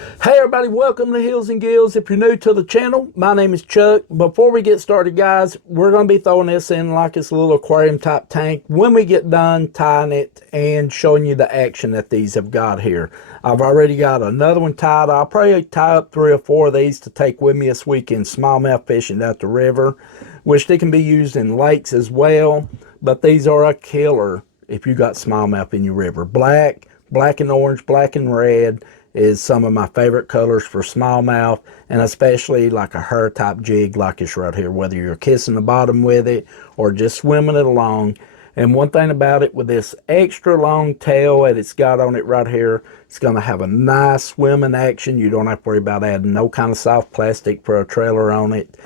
Hey everybody, welcome to Hills and Gills. If you're new to the channel, my name is Chuck. Before we get started, guys, we're going to be throwing this in like it's a little aquarium type tank when we get done tying it and showing you the action that these have got here. I've already got another one tied. I'll probably tie up 3 or 4 of these to take with me this weekend smallmouth fishing at the river, which they can be used in lakes as well, but these are a killer if you got smallmouth in your river. Black and orange, black and red is some of my favorite colors for smallmouth, and especially like a hair type jig like this right here, whether you're kissing the bottom with it or just swimming it along. And one thing about it, with this extra long tail that it's got on it right here, it's going to have a nice swimming action. You don't have to worry about adding no kind of soft plastic for a trailer on it.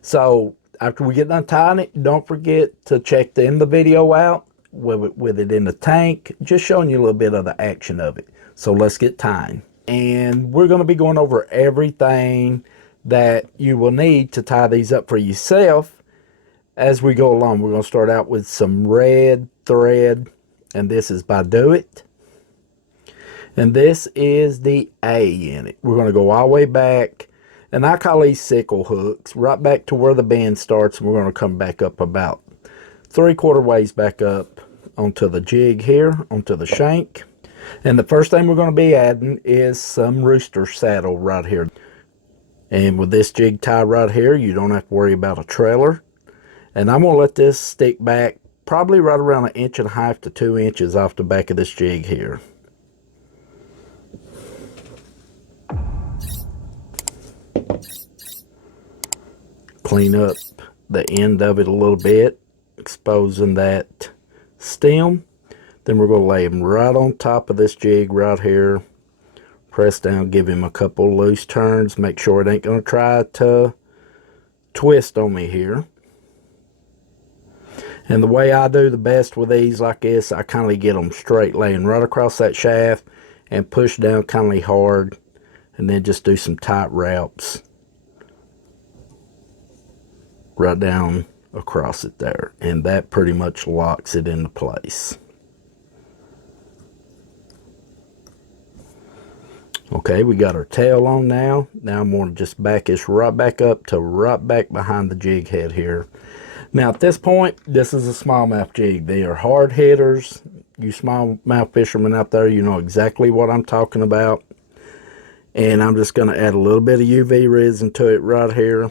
So after we get done tying it, don't forget to check the end of the video out with it in the tank, just showing you a little bit of the action of it. So let's get tying. And we're going to be going over everything that you will need to tie these up for yourself as we go along. We're going to start out with some red thread, and this is by Do It. And this is the A in it. We're going to go all the way back, and I call these sickle hooks, right back to where the bend starts, and we're going to come back up about 3/4 ways back up onto the jig here, onto the shank. And the first thing we're going to be adding is some rooster saddle right here. And with this jig tie right here, you don't have to worry about a trailer. And I'm going to let this stick back probably right around 1.5 inches to 2 inches off the back of this jig here. Clean up the end of it a little bit, exposing that stem. Then we're going to lay him right on top of this jig right here. Press down, give him a couple loose turns. Make sure it ain't going to try to twist on me here. And the way I do the best with these like this, I kind of get them straight, laying right across that shaft and push down kind of hard. And then just do some tight wraps right down across it there. And that pretty much locks it into place. Okay, we got our tail on now. Now I'm going to just back this right back up to right back behind the jig head here. Now at this point, this is a smallmouth jig. They are hard hitters. You smallmouth fishermen out there, you know exactly what I'm talking about. And I'm just going to add a little bit of UV resin to it right here.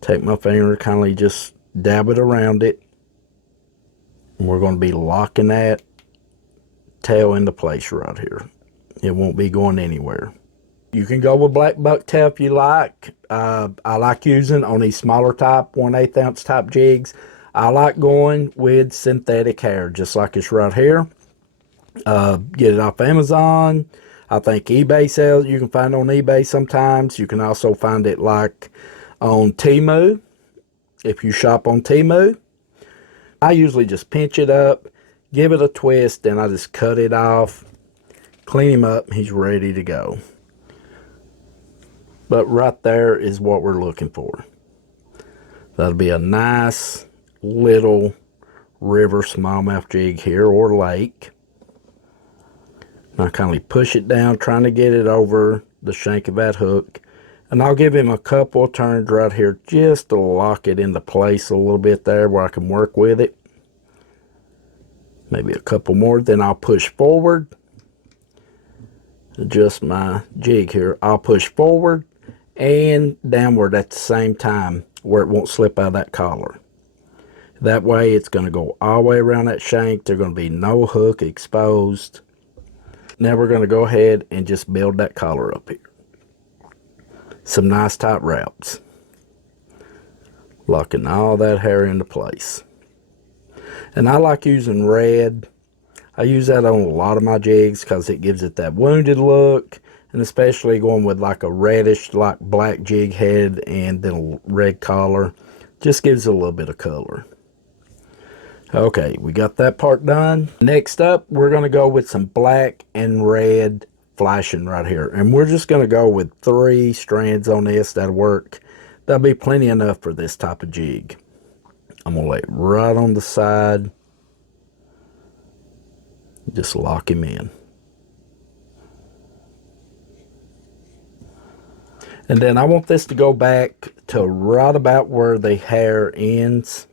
Take my finger, kind of just dab it around it. And we're going to be locking that tail into place right here. It won't be going anywhere. You can go with black bucktail if you like. I like using on these smaller type 1/8 ounce type jigs. I like going with synthetic hair, just like this right here. Get it off Amazon. I think eBay sells. You can find it on eBay sometimes. You can also find it like on Temu if you shop on Temu. I usually just pinch it up, give it a twist, then I just cut it off. Clean him up, he's ready to go. But right there is what we're looking for. That'll be a nice little river smallmouth jig here, or lake. And I kind of push it down, trying to get it over the shank of that hook. And I'll give him a couple of turns right here just to lock it into place a little bit there where I can work with it. Maybe a couple more, then I'll push forward. Adjust my jig here. I'll push forward and downward at the same time where it won't slip out of that collar. That way it's going to go all the way around that shank. There's going to be no hook exposed. Now we're going to go ahead and just build that collar up here. Some nice tight wraps. Locking all that hair into place. And I like using red. I use that on a lot of my jigs because it gives it that wounded look, and especially going with like a reddish, like black jig head and then a red collar, just gives it a little bit of color. Okay, we got that part done. Next up, we're going to go with some black and red flashing right here, and we're just going to go with 3 strands on this. That'll work. That'll be plenty enough for this type of jig. I'm going to lay it right on the side. Just lock him in. And then I want this to go back to right about where the hair ends.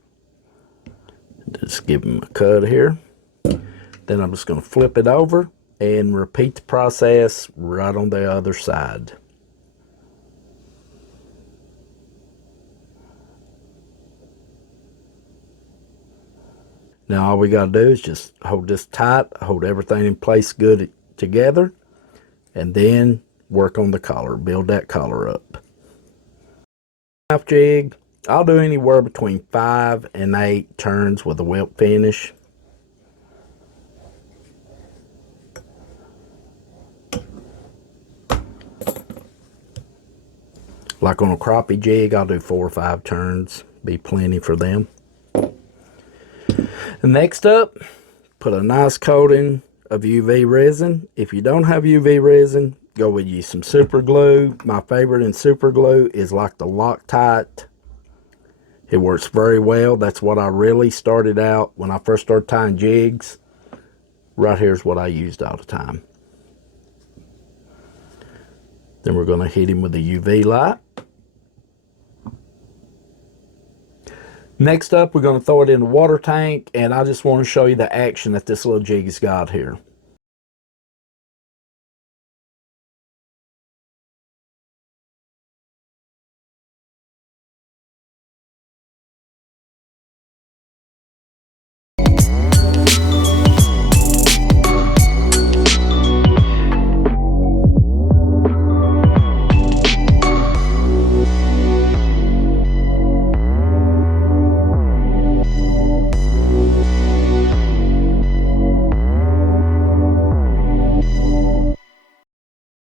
Just give him a cut here. Then I'm just going to flip it over and repeat the process right on the other side. Now all we got to do is just hold this tight, hold everything in place good together, and then work on the collar, build that collar up. Mouth jig, I'll do anywhere between 5 and 8 turns with a welt finish. Like on a crappie jig, I'll do 4 or 5 turns, be plenty for them. And next up, put a nice coating of UV resin. If you don't have UV resin, go with you some super glue. My favorite in super glue is like the Loctite. It works very well. That's what I really started out when I first started tying jigs. Right here's what I used all the time. Then we're going to hit him with the UV light. Next up, we're going to throw it in the water tank, and I just want to show you the action that this little jig has got here.